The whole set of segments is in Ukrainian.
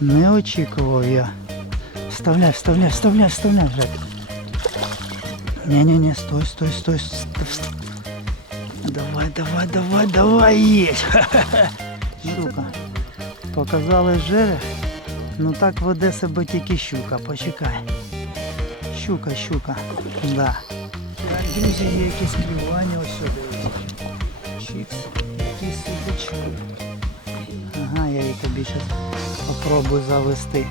Не очікував я. Вставляй, вставляй, вставляй, вставляй, Жек. Ні-ні-ні, стой, стой, стой. стой, стой. Давай, давай, давай, давай, єсть. Щука. Показали жерех. Ну так веде себе тільки щука, почекай. Щука, щука. Да. Так, друзі, є якісь клювання ось сюди. Чікс. Якийсь судачок. Ага, я її тобі зараз попробую завести.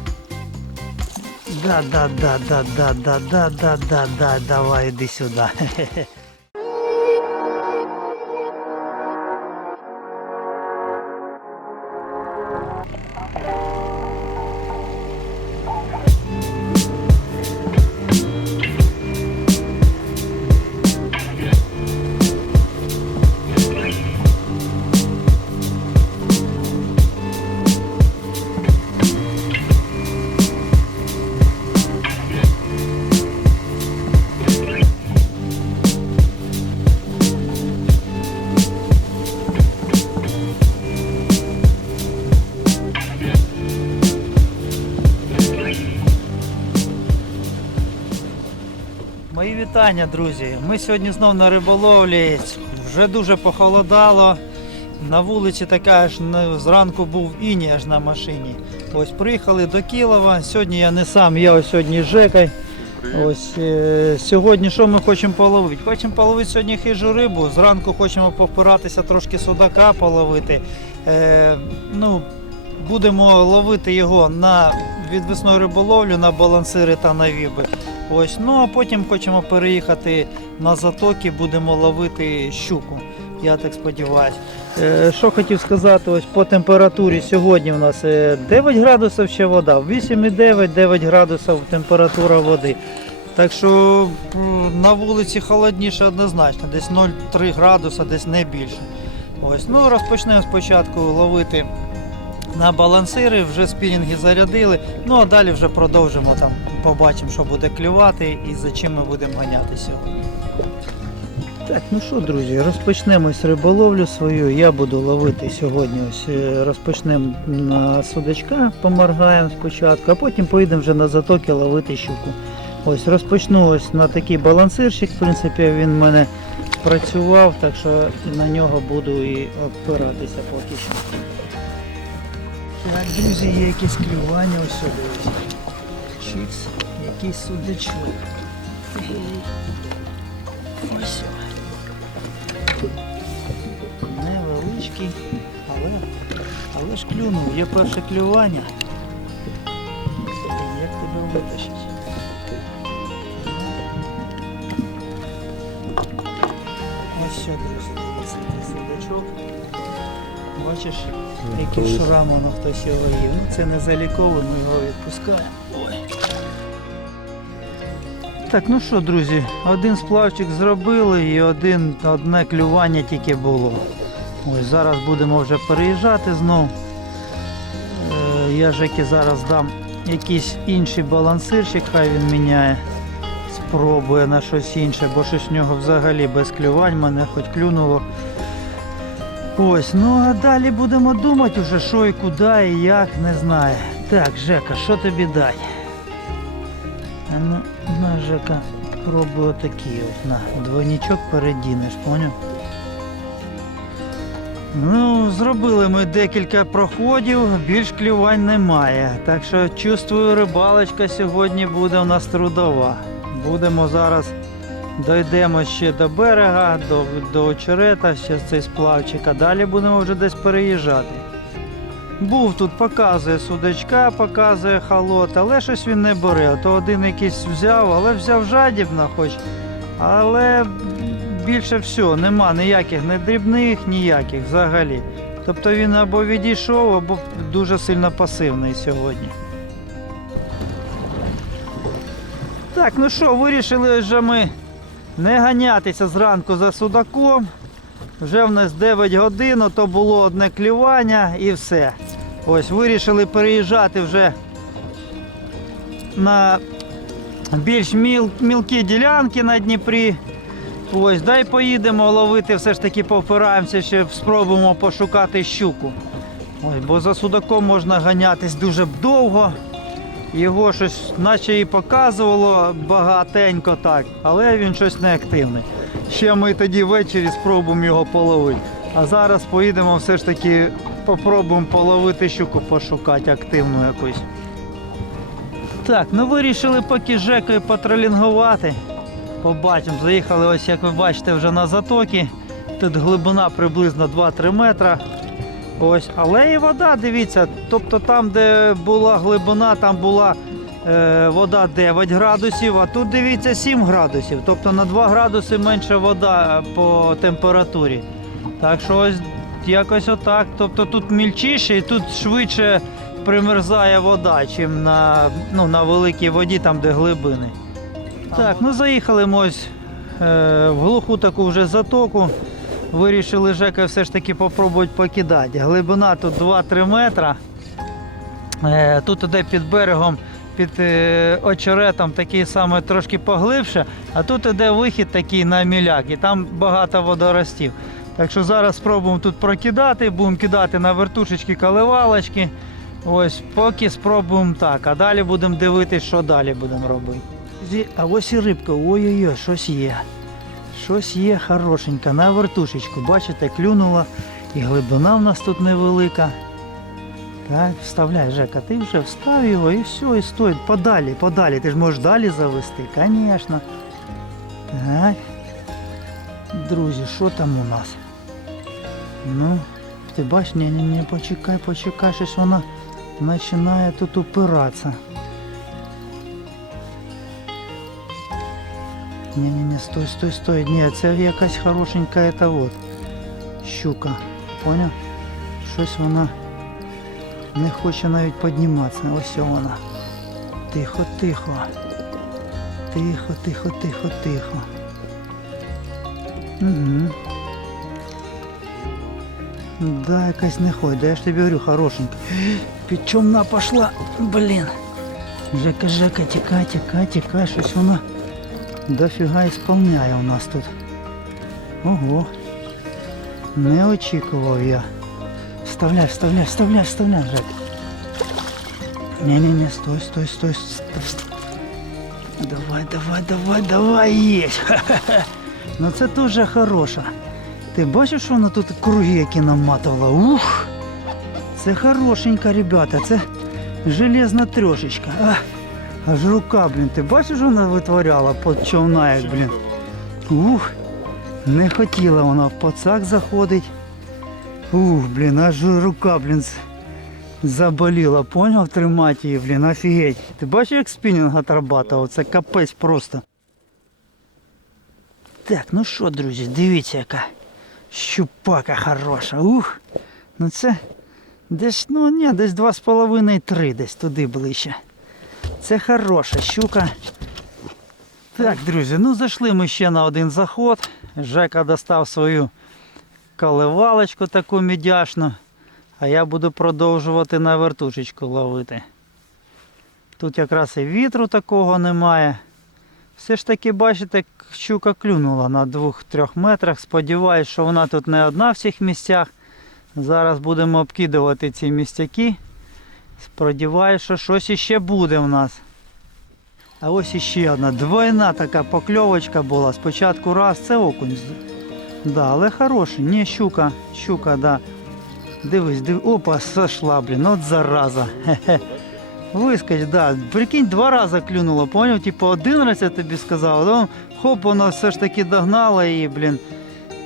Да, да, да, да, да, да, да, да, да, да, давай, іди сюди. вітання, друзі. Ми сьогодні знов на риболовлі. Вже дуже похолодало. На вулиці така ж зранку був іній аж на машині. Ось приїхали до Кілова. Сьогодні я не сам, я ось сьогодні з Жекой. Ось е, сьогодні що ми хочемо половити? Хочемо половити сьогодні хижу рибу. Зранку хочемо попиратися трошки судака половити. Е, ну, будемо ловити його на відвесну риболовлю, на балансири та на віби. Ось, ну а потім хочемо переїхати на затоки, будемо ловити щуку. Я так сподіваюся. Е, що хотів сказати, ось по температурі сьогодні у нас е, 9 градусів ще вода, 8,9, 9 градусів температура води. Так що на вулиці холодніше однозначно, десь 0,3 градуса, десь не більше. Ось, ну розпочнемо спочатку ловити на балансири, вже спінінги зарядили. Ну а далі вже продовжимо там, побачимо, що буде клювати і за чим ми будемо ганяти сьогодні. Так, ну що, друзі, розпочнемо з риболовлю свою. Я буду ловити сьогодні. Ось е, розпочнемо на судачка, поморгаємо спочатку, а потім поїдемо вже на затоки ловити щуку. Ось розпочну ось на такий балансирчик, в принципі, він в мене спрацював, так що на нього буду і опиратися поки що. Так, друзі, є якісь клювання ось сюди. Ось. Чікс, якийсь судачок. Ось. Невеличкий, але, але ж клюнув. Є перше клювання. Як тебе витащить? Ось що, друзі, дивіться, судачок. Бачиш, який шрам воно хтось його їв. Ну це не заліковано, його відпускаємо. Так, ну що, друзі, один сплавчик зробили і один, одне клювання тільки було. Ось зараз будемо вже переїжджати знов. Е, Я Жекі зараз дам якийсь інший балансирчик, хай він міняє. Спробує на щось інше, бо щось в нього взагалі без клювань, мене хоч клюнуло. Ось, ну а далі будемо думати вже, що і куди, і як, не знаю. Так, Жека, що тобі дати? А на, Жека, пробую такий ось, на, двойничок передінеш, поняв? Ну, зробили ми декілька проходів, більш клювань немає. Так що чувствую, рибалочка сьогодні буде у нас трудова. Будемо зараз дійдемо ще до берега, до, до очерета, ще цей сплавчик, а далі будемо вже десь переїжджати. Був тут, показує судачка, показує халот, але щось він не бере. То один якийсь взяв, але взяв жадібно хоч. Але більше всього, нема ніяких не дрібних, ніяких взагалі. Тобто він або відійшов, або дуже сильно пасивний сьогодні. Так, ну що, вирішили вже ми не ганятися зранку за судаком. Вже в нас 9 годин, то було одне клювання і все. Ось вирішили переїжджати вже на більш міл, мілкі ділянки на Дніпрі. Ось, дай поїдемо ловити, все ж таки повпираємося, ще спробуємо пошукати щуку. Ось, бо за судаком можна ганятись дуже довго. Його щось наче і показувало багатенько так, але він щось не активний. Ще ми тоді ввечері спробуємо його половити. А зараз поїдемо все ж таки попробуємо половити щуку, пошукати активну якусь. Так, ну вирішили поки Жекою патролінгувати. Побачимо, заїхали ось, як ви бачите, вже на затоки. Тут глибина приблизно 2-3 метра. Ось, але і вода, дивіться, тобто там, де була глибина, там була вода 9 градусів, а тут дивіться 7 градусів. Тобто на 2 градуси менше вода е, по температурі. Так що ось якось отак. Тобто тут мільчіше і тут швидше примерзає вода, чим на, ну, на великій воді, там де глибини. Так, ну заїхали ми ось е, в глуху таку вже затоку. Вирішили Жека все ж таки попробувати покидати. Глибина тут 2-3 метра. Е, тут іде під берегом, під е, очеретом такий саме трошки поглибше, а тут іде вихід такий на міляк, і там багато водоростів. Так що зараз спробуємо тут прокидати, будемо кидати на вертушечки каливалочки. Ось, поки спробуємо так, а далі будемо дивитися, що далі будемо робити. А ось і рибка, ой-ой-ой, щось є. Щось є хорошеньке на вертушечку. Бачите, клюнула і глибина в нас тут невелика. Так, вставляй, Жека, ти вже встав його і все, і стоїть. Подалі, подалі. Ти ж можеш далі завести, звісно. Так. Друзі, що там у нас? Ну, ти бачиш, ні, ні, ні, почекай, почекай, щось вона починає тут упиратися. Не-не-не, стой, стой, стой. Ні, це якась хорошенька ета вот. Щука. Поняв? Щось вона не хоче навіть підніматися. Ось вона. Тихо, тихо. Тихо, тихо, тихо, тихо. Угу. Да, якась не ходить. Да я ж тобі говорю, хорошенька. Під чомна пошла. Блін. Жека, Жека, тікай, тікай, тікай, щось вона. Дофіга ісполняє у нас тут. Ого. Не очікував я. Вставляй, вставляй, вставляй, вставляй, Жек. Не-не-не, стой, стой, стой. стой. Давай, давай, давай, давай, єсть. Ну це дуже хороша. Ти бачиш, що вона тут круги які наматувала? Ух! Це хорошенька, ребята, це железна трошечка. А, аж рука, блін, ти бачиш, що вона витворяла під човна, як, блін. Ух, не хотіла вона в пацак заходить. Ух, блін, аж рука, блін, заболіла, поняв тримати її, блін, офігеть. Ти бачиш, як спінінг отрабатував? Це капець просто. Так, ну що, друзі, дивіться, яка щупака хороша. Ух, ну це десь, ну ні, десь 2,5-3, десь туди ближче. Це хороша щука. Так, друзі, ну зайшли ми ще на один заход. Жека достав свою каливалочку таку мідяшну, а я буду продовжувати на вертушечку ловити. Тут якраз і вітру такого немає. Все ж таки, бачите, щука клюнула на 2-3 метрах. Сподіваюсь, що вона тут не одна в цих місцях. Зараз будемо обкидувати ці містяки. Сподіваюсь, що щось іще буде в нас. А ось іще одна двойна така покльовочка була. Спочатку раз, це окунь. Да, але хороший. Ні, щука, щука, да. Дивись, див... Опа, сошла, блін, от зараза. Хе-хе. Да. Прикинь, два рази клюнуло, поняв? Типу один раз я тобі сказав, а хоп, вона все ж таки догнала її, блін.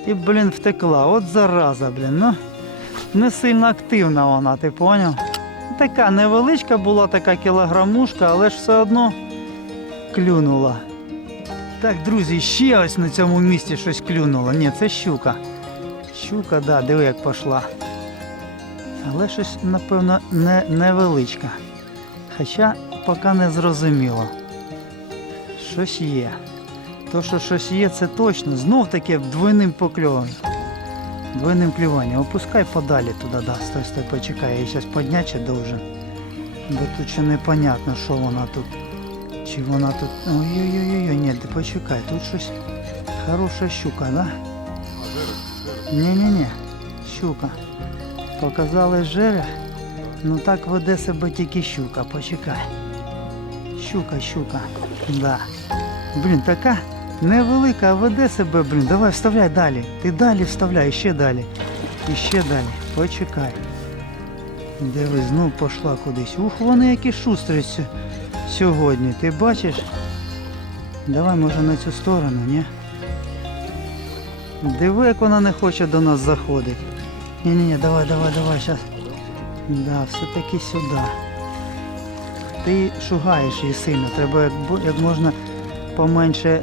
І, блін, втекла. От зараза, блін. Ну, не сильно активна вона, ти поняв? Така невеличка була, така кілограмушка, але ж все одно клюнула. Так, друзі, ще ось на цьому місці щось клюнуло. Ні, це щука. Щука, да, диви, як пішла. Але щось, напевно, не, невеличка. Хоча поки не зрозуміло. Щось є. То, що щось є, це точно. Знов таке двойним покльовом. Двойним клюванням. Опускай подалі туди, да. Стой, стой, почекай, я зараз підняти ще должен. Бо тут ще непонятно, що вона тут. Чи вона тут. Ой-ой-ой, ні, ти почекай, тут щось хороша щука, да? Ні-ні-ні, щука. показали жерех. Ну так веде себе тільки щука, почекай. Щука, щука. Да. Блін, така невелика, а веде себе, блін. Давай вставляй далі. Ти далі вставляй, ще далі. І ще далі. Почекай. Дивись, знов пішла кудись. Ух, вони які шустрі сьогодні. Ти бачиш? Давай, може, на цю сторону, ні? Диви, як вона не хоче до нас заходити. Ні-ні-ні, давай, давай, давай, зараз. Да, все-таки сюди. Ти шугаєш її сильно, треба як, як можна поменше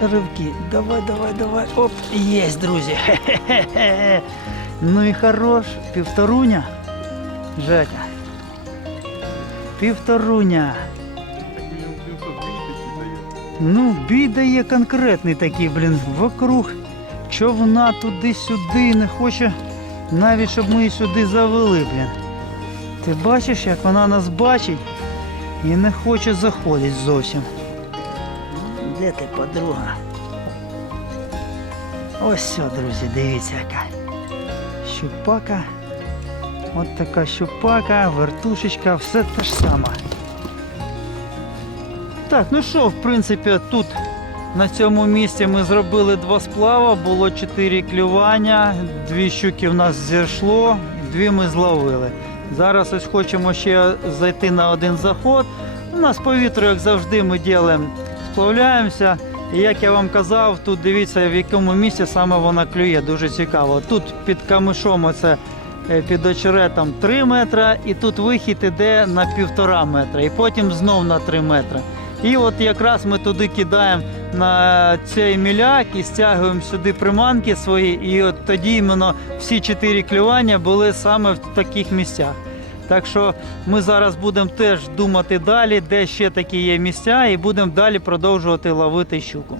ривки. Давай, давай, давай. Оп, єсть, друзі. Хе-хе-хе. Ну і хорош. Півторуня. Жека. Півторуня. Ну, бій дає конкретний такий, блін, вокруг човна туди-сюди, не хоче навіть, щоб ми її сюди завели, блін. Ти бачиш, як вона нас бачить і не хоче заходити зовсім. Де ти, подруга? Ось все, друзі, дивіться яка. Щупака. От така щупака, вертушечка, все те ж саме. Так, ну що, в принципі, тут на цьому місці ми зробили два сплава, було чотири клювання, дві щуки в нас зійшло, дві ми зловили. Зараз ось хочемо ще зайти на один заход. У нас повітря, як завжди, ми ділимо, сплавляємося. І як я вам казав, тут дивіться, в якому місці саме вона клює, дуже цікаво. Тут під камишом оце під очеретом 3 метри, і тут вихід іде на півтора метра, і потім знов на 3 метри. І от якраз ми туди кидаємо на цей міляк і стягуємо сюди приманки свої, і от тоді іменно всі чотири клювання були саме в таких місцях. Так що ми зараз будемо теж думати далі, де ще такі є місця, і будемо далі продовжувати ловити щуку.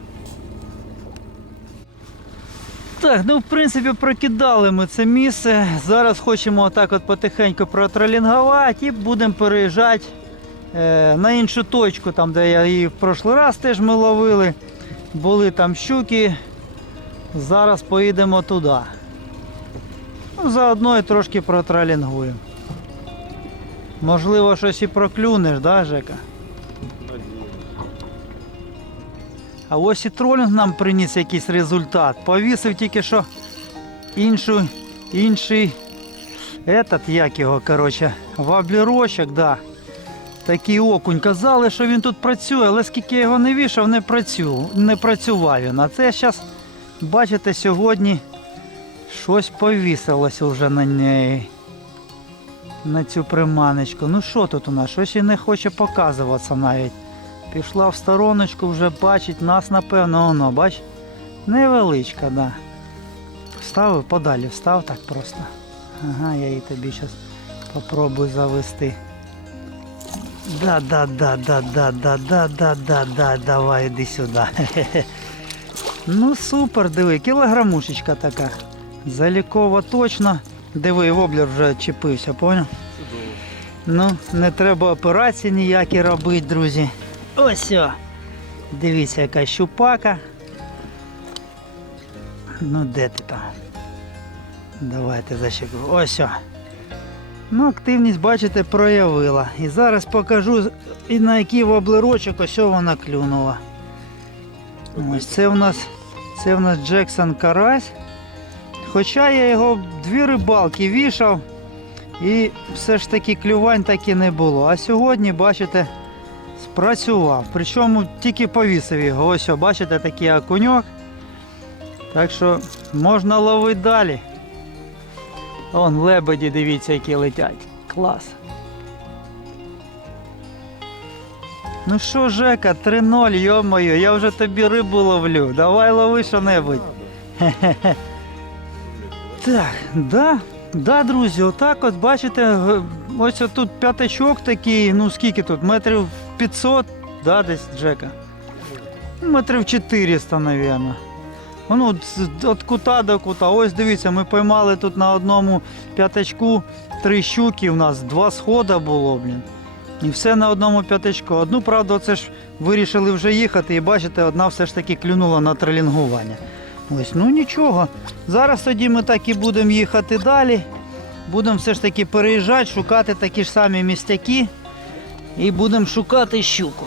Так, ну в принципі прокидали ми це місце. Зараз хочемо отак от потихеньку протролінгувати і будемо переїжджати е, на іншу точку, там де я її в прошлий раз теж ми ловили. Були там щуки. Зараз поїдемо туди. Ну, заодно і трошки протролінгуємо. Можливо, щось і проклюнеш, да, Жека? А ось і тролінг нам приніс якийсь результат. Повісив тільки що іншу, інший этот, як його, коротше, ваблірочок, да. Такий окунь. Казали, що він тут працює, але скільки я його не вішав, не працював, не працював він. А це зараз, бачите, сьогодні щось повісилося вже на неї. На цю приманочку. Ну що тут у нас? Щось і не хоче показуватися навіть. Пішла в стороночку, вже бачить нас, напевно, воно, бач? Невеличка, да. Вставив подалі, встав так просто. Ага, я її тобі зараз попробую завести. Да, да, да, да, да, да, да, да, да, да, давай іди сюди. Ну супер, диви, кілограмушечка така. Залікова точно. Диви, воблер вже чіпився, поняв? Ну, не треба операції ніякі робити, друзі. Ось о. Дивіться, яка щупака. Ну де ти там? Давайте защеку. Ось о. Ну, активність, бачите, проявила. І зараз покажу, і на який воблерочок ось вона клюнула. Ось це в нас це в нас Джексон Карась. Хоча я його дві рибалки вішав, і все ж таки клювань так і не було. А сьогодні, бачите, спрацював. Причому тільки повісив його. Ось, бачите, такий окуньок. Так що можна ловити далі. Вон лебеді, дивіться, які летять. Клас. Ну що, Жека, 3-0, йо-моє, я вже тобі рибу ловлю. Давай лови що-небудь. Так, да, да, друзі, отак от бачите, ось тут п'ятачок такий, ну скільки тут, метрів 500, да, десь Джека. Ну, Метрів 400, мабуть. Ну, от кута до кута. Ось дивіться, ми поймали тут на одному п'ятачку три щуки у нас, два схода було, блін. І все на одному п'ятачку. Одну, правда, це ж вирішили вже їхати, і бачите, одна все ж таки клюнула на тролінгування. Ось, ну нічого. Зараз тоді ми так і будемо їхати далі. Будемо все ж таки переїжджати, шукати такі ж самі містяки і будемо шукати щуку.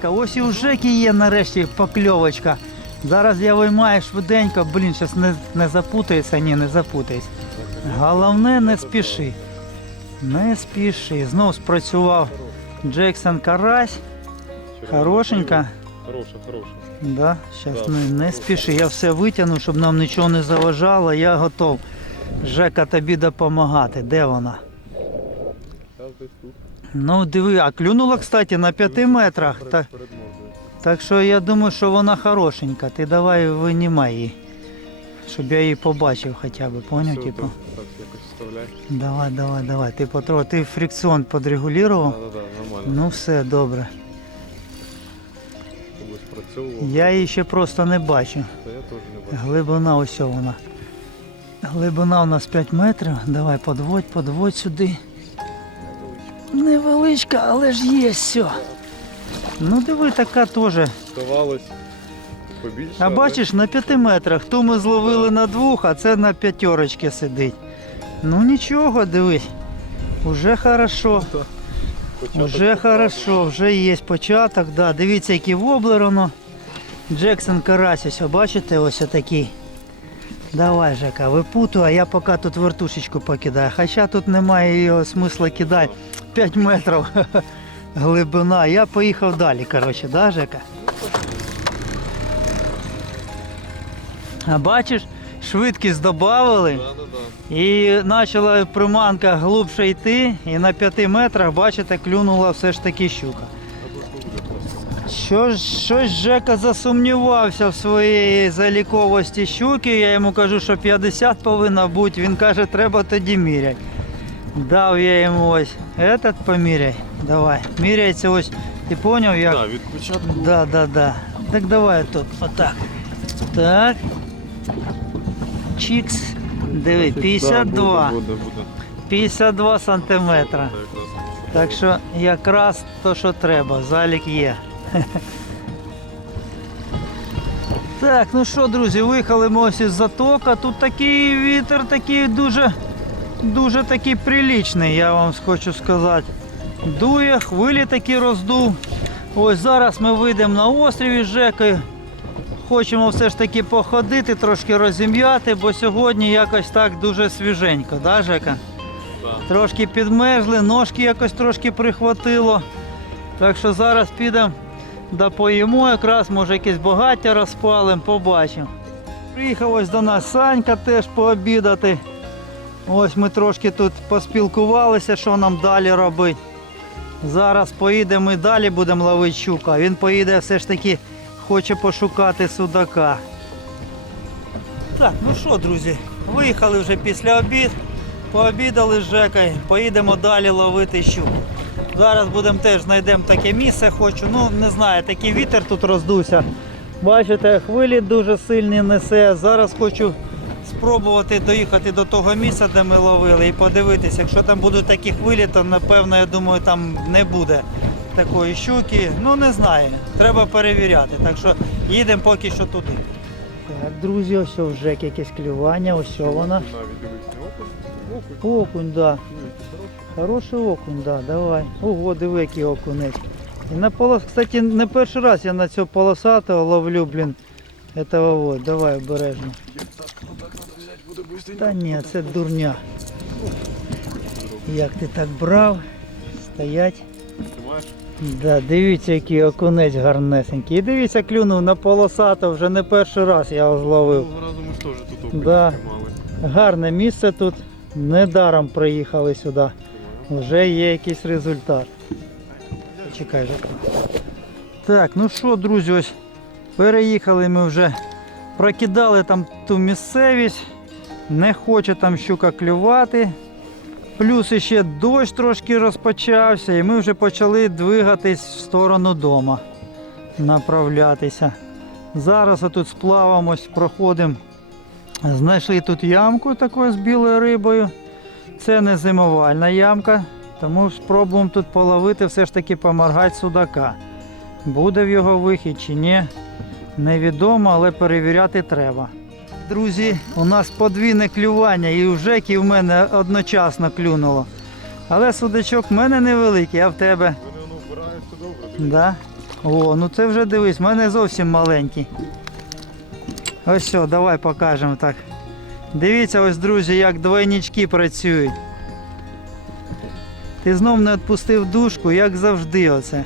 Так, ось і у Жеки є нарешті покльовочка. Зараз я виймаю швиденько, блін, зараз не, не запутається, ні, не запутається. Головне не спіши. Не спіши. Знов спрацював Джексон Карась. Хорошенька. Хороша, хороша. Да, зараз Да. не, не спіши. Я все витягну, щоб нам нічого не заважало. Я готов. Жека тобі допомагати. Де вона? Зараз десь тут. Ну диви, а клюнула, кстати, на 5 метрах. Так, так що я думаю, що вона хорошенька. Ти давай винімай її. Щоб я її побачив хоча б, поняв? Типу? так, якось вставляй. Давай, давай, давай. Ти потроху. Ти фрикціон подрегулював? Так, так, так, нормально. Ну все, добре. Я її ще просто не бачу. Та я теж не бачу. Глибина ось вона. Глибина у нас 5 метрів. Давай подводь, подводь сюди. Невеличка, але ж є все. Ну диви, така теж. Побільше. А але бачиш, на 5 метрах. Ту ми зловили на двох, а це на п'ятерочки сидить. Ну нічого, дивись. Уже хорошо. початок Уже хорошо, вже є початок. Да. Дивіться, який воблер воно. Джексон Карась, ось, бачите, ось такий. Давай, Жека, випутуй, а я поки тут вертушечку покидаю. Хоча тут немає його смисла кидати. 5 метрів глибина. Я поїхав далі, коротше, да, Жека? А бачиш, швидкість додавали. Да, да, да. І почала приманка глибше йти, і на 5 метрах, бачите, клюнула все ж таки щука. Що ж, щось Жека засумнівався в своїй заліковості щуки. Я йому кажу, що 50 повинна бути. Він каже, треба тоді міряти. Дав я йому ось этот поміряй. Давай. Міряється ось. Ти поняв як? Так, від початку. Да, да, да. Так давай тут. Отак. Так. Чікс. Диви, 52. Буде, буде, буде. 52 сантиметра. Так. Так що якраз то, що треба, залік є. Так, ну що, друзі, виїхали ми ось із затока. Тут такий вітер такий дуже, дуже такий прилічний, я вам хочу сказати. Дує, хвилі такі роздув. Ось зараз ми вийдемо на острів із Жекою. Хочемо все ж таки походити, трошки розім'яти, бо сьогодні якось так дуже свіженько, да, Жека? Трошки підмерзли, ножки якось трошки прихватило. Так що зараз підемо да поїмо якраз, може якесь багаття розпалимо, побачимо. Приїхав ось до нас Санька теж пообідати. Ось ми трошки тут поспілкувалися, що нам далі робити. Зараз поїдемо і далі будемо ловити щука. Він поїде все ж таки, хоче пошукати судака. Так, ну що, друзі, виїхали вже після обід. Пообідали з Жекою, поїдемо далі ловити щуку. Зараз будемо теж знайдемо таке місце, хочу. Ну, не знаю, такий вітер тут роздувся. Бачите, хвилі дуже сильні несе. Зараз хочу спробувати доїхати до того місця, де ми ловили, і подивитися. Якщо там будуть такі хвилі, то напевно, я думаю, там не буде такої щуки. Ну не знаю. Треба перевіряти. Так що їдемо поки що туди. Так, друзі, ось вже якесь клювання, ось вона. Окунь. Окунь, да. Хороший окунь, да, давай. Ого, диви, який окунець. І на полос... Кстати, не перший раз я на цього полосатого ловлю, блін. Этого вот, давай обережно. Та ні, це дурня. Як ти так брав? Стоять. Да, дивіться, який окунець гарнесенький. І дивіться, клюнув на полосато, вже не перший раз я його зловив. Разу ми ж теж тут Да. Гарне місце тут. Недаром приїхали сюди. Вже є якийсь результат. Чекай. Так, ну що, друзі, ось переїхали ми вже. Прокидали там ту місцевість. Не хоче там щука клювати. Плюс ще дощ трошки розпочався, і ми вже почали двигатись в сторону дома. Направлятися. Зараз отут сплавимось, проходимо. Знайшли тут ямку таку з білою рибою. Це не зимовальна ямка, тому спробуємо тут половити, все ж таки поморгати судака. Буде в його вихід чи ні, невідомо, але перевіряти треба. Друзі, у нас подвійне клювання і у Жеки в мене одночасно клюнуло. Але судачок в мене невеликий, а в тебе. Вони вбираються добре. Да? О, ну це вже дивись, в мене зовсім маленький. Ось все, давай покажемо так. Дивіться ось, друзі, як двойнички працюють. Ти знов не відпустив дужку, як завжди оце.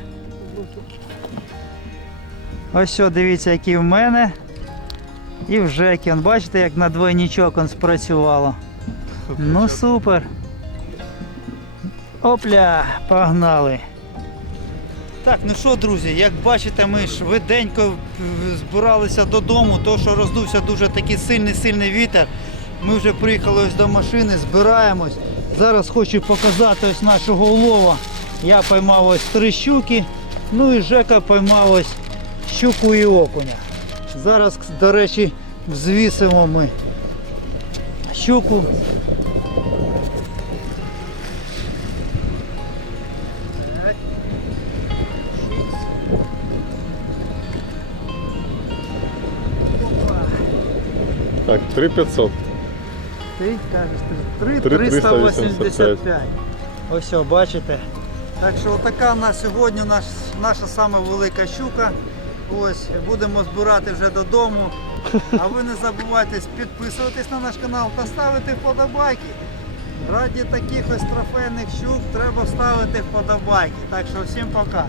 Ось все, дивіться, який в мене. І в Жекі. Он, бачите, як на двойничок он спрацювало. Ну супер. Опля, погнали. Так, ну що, друзі, як бачите, ми швиденько збиралися додому, то що роздувся дуже такий сильний сильний вітер. Ми вже приїхали ось до машини, збираємось. Зараз хочу показати ось нашого улова. Я поймав ось три щуки, ну і Жека поймав ось щуку і окуня. Зараз, до речі, взвісимо ми щуку. Так, 3500. Ти кажеш, ти- Три 385. Ось, бачите. Так що отака у нас сьогодні наш, наша сама велика щука. Ось, будемо збирати вже додому. А ви не забувайте підписуватись на наш канал та ставити вподобайки. Раді таких ось трофейних щук треба ставити вподобайки. Так що всім пока.